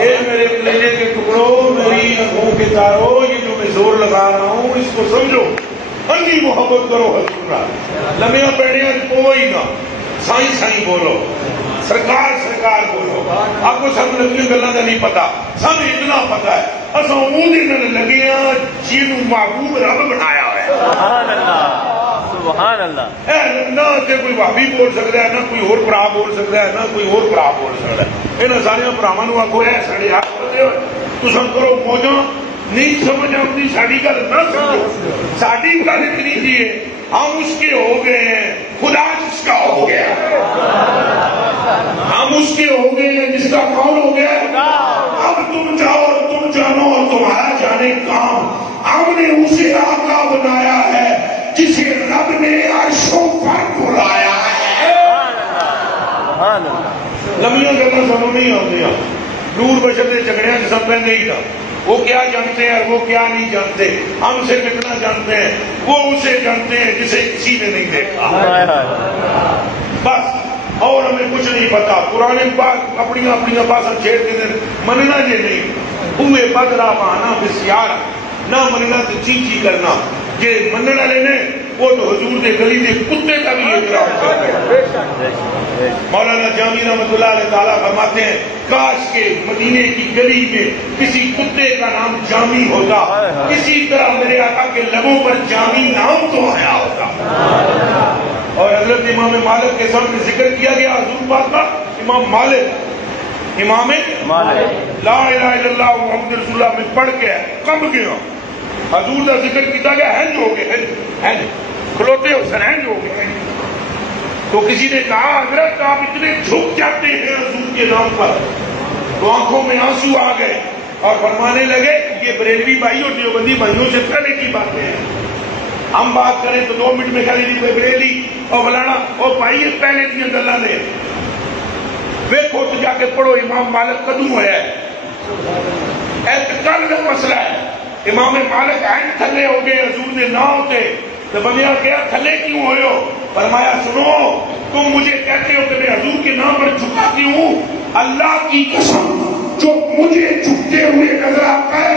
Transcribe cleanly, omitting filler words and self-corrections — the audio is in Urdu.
یہ میرے کلیجے کے ٹکڑوں، میری آنکھوں کے تاروں، یہ جو میں زور لگا رہا ہوں اس کو سمجھو، انی محبت کرو حضور کا، لمیاں پیڑیاں کوئی نہ، سائیں سائیں بولو، سرکار سرکار بولو. آپ کو سب لگی گلوں کا نہیں پتا، سب اتنا پتا ہے اصا وہ لگے ہاں جنوں محبوب رب بنایا ہے. سبحان اللہ سبحان اللہ. نہ کوئی بھابی بول سکتا ہے، نہ کوئی اور برا بول سکتا ہے، نہ کوئی اور برا بول سکتا ہے. یہاں سارے براواں آگو ہے سارے ہاتھ کرتے ہو تم کرو موجاں، نہیں سمجھ آتی ساری گل نہ سمجھو. ساری گل اتنی جی ہے ہم اس کے ہو گئے ہیں، خدا جس کا ہو گیا. ہم اس کے ہو گئے ہیں جس کا کون ہو گیا. اب تم جاؤ اور تم جانو اور تمہارا جانے کام. ہم نے اسے آقا بنایا ہے جسے رب نے عرشوں پر بلایا ہے. لمبیاں گلیں سمجھ نہیں آتی. نور بشر کے جھگڑے سب پہلے ہی تھا، وہ کیا جانتے ہیں اور وہ کیا نہیں جانتے. ہم سے کتنا جانتے ہیں، وہ اسے جانتے ہیں جسے کسی نے نہیں دیکھا. بس اور ہمیں کچھ نہیں پتا. پرانے بات اپنی اپنی باتیں چھیڑ کے دیں مننا یہ نہیں. ہوئے بدرا بہانا بسیار نہ مننا تو چی کرنا. یہ مننے والے نے وہ تو حضور کے گلی کے کتے کا بھی احترام کرتے ہیں. مولانا جامی رحمۃ اللہ علیہ تعالیٰ فرماتے ہیں کاش کے مدینے کی گلی میں کسی کتے کا نام جامی ہوتا، اسی طرح میرے آقا کے لبوں پر جامی نام تو آیا ہوتا. اور حضرت امام مالک کے سامنے ذکر کیا گیا حضور پاک کا. امام مالک امام مالک لا الہ الا اللہ محمد رسول اللہ میں پڑھ کے کب گیا حضور کا ذکر کیا گیا ہینج ہو گئے، ہینج کھلوتے ہو سر، ہینج ہو گئے. تو کسی نے کہا حضرت آپ اتنے جھک جاتے ہیں حضور کے نام پر. تو آنکھوں میں آنسو آ گئے اور فرمانے لگے یہ بریلوی بھائی اور دیوبندی بھائیوں سے پہلے کی باتیں ہیں. ہم بات کریں تو 2 منٹ میں کہیں کوئی بریلی اور فلانا اور بھائی پہلے دیا گلا نے ویکھو تو جا کے پڑھو امام مالک کدوں ہوا ہے. کل کا مسئلہ ہے. امام مالک این تھلے ہو گئے حضور نے نہ ہوتے تو بندیا کیا تھلے کیوں ہوئے ہو. فرمایا سنو تم مجھے کہتے ہو کہ میں حضور کے نام پر جھکاتی ہوں، اللہ کی قسم جو مجھے جھکتے ہوئے نظر آتا ہے